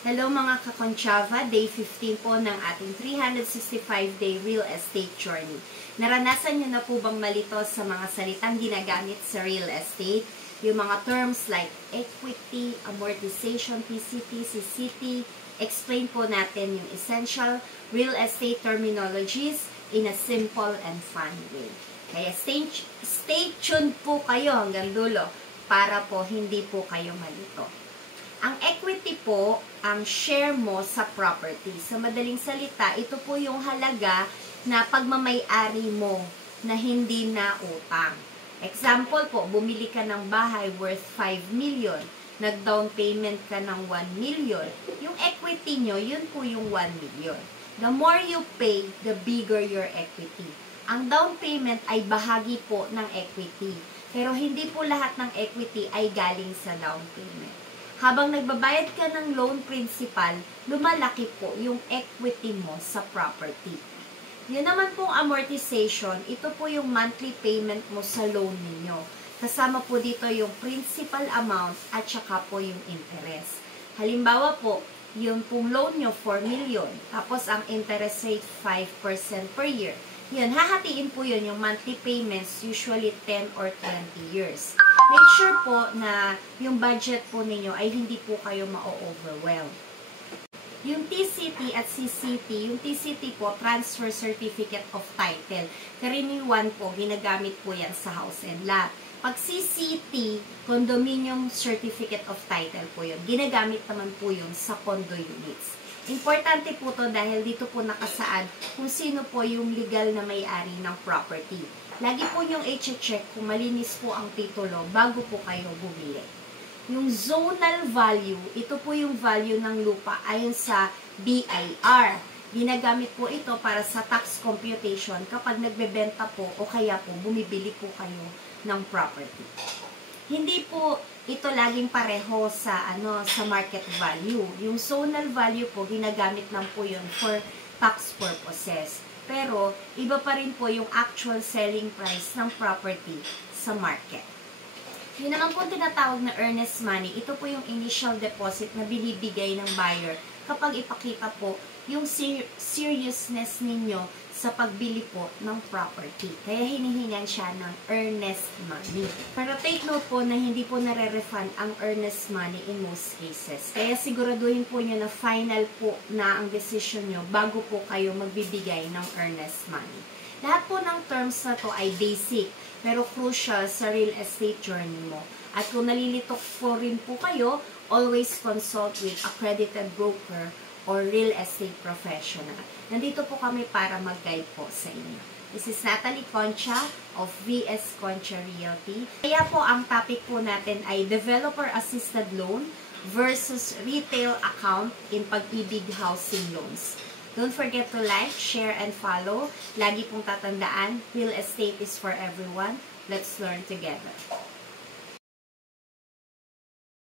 Hello mga kakonchava, day 15 po ng ating 365-day real estate journey. Naranasan nyo na po bang malito sa mga salitang ginagamit sa real estate? Yung mga terms like equity, amortization, PCT, CCT. Explain po natin yung essential real estate terminologies in a simple and fun way. Kaya stay tuned po kayo hanggang dulo para po hindi po kayo malito. Ang equity po, ang share mo sa property. Sa madaling salita, ito po yung halaga na pagmamay-ari mo na hindi na utang. Example po, bumili ka ng bahay worth 5 million. Nag-down payment ka ng 1 million. Yung equity nyo, yun po yung 1 million. The more you pay, the bigger your equity. Ang down payment ay bahagi po ng equity. Pero hindi po lahat ng equity ay galing sa down payment. Habang nagbabayad ka ng loan principal, lumalaki po yung equity mo sa property. Yun naman pong amortization, ito po yung monthly payment mo sa loan ninyo. Kasama po dito yung principal amount at saka po yung interest. Halimbawa po, yung pong loan nyo 4 million, tapos ang interest rate 5% per year. Yun, hahatiin po yun yung monthly payments, usually 10 or 20 years. Make sure po na yung budget po ninyo ay hindi po kayo ma-overwhelm. Yung TCT at CCT, yung TCT po, Transfer Certificate of Title. Karaniwan po, ginagamit po yan sa house and lot. Pag CCT, Condominium Certificate of Title po yun. Ginagamit naman po yun sa condo units. Importante po to dahil dito po nakasaad kung sino po yung legal na may-ari ng property. Lagi po nyong i-check kung malinis po ang titulo bago po kayo bumili. Yung zonal value, ito po yung value ng lupa ayon sa BIR. Ginagamit po ito para sa tax computation kapag nagbebenta po o kaya po bumibili po kayo ng property. Hindi po ito laging pareho sa sa market value. Yung zonal value po ginagamit lang po yun for tax purposes. Pero iba pa rin po yung actual selling price ng property sa market. Yun naman po tinatawag na earnest money. Ito po yung initial deposit na binibigay ng buyer kapag ipakita po yung seriousness ninyo sa pagbili po ng property. Kaya hinihingan siya ng earnest money. Pero take note po na hindi po nare-refund ang earnest money in most cases. Kaya siguraduhin po nyo na final po na ang decision nyo bago po kayo magbibigay ng earnest money. Lahat po ng terms na to ay basic, pero crucial sa real estate journey mo. At kung nalilito po rin po kayo, always consult with accredited broker or real estate professional. Nandito po kami para mag-guide po sa inyo. This is Natalie Concha of VS Concha Realty. Kaya po ang topic po natin ay Developer Assisted Loan versus Retail Account in Pag-ibig Housing Loans. Don't forget to like, share, and follow. Lagi pong tatandaan, real estate is for everyone. Let's learn together.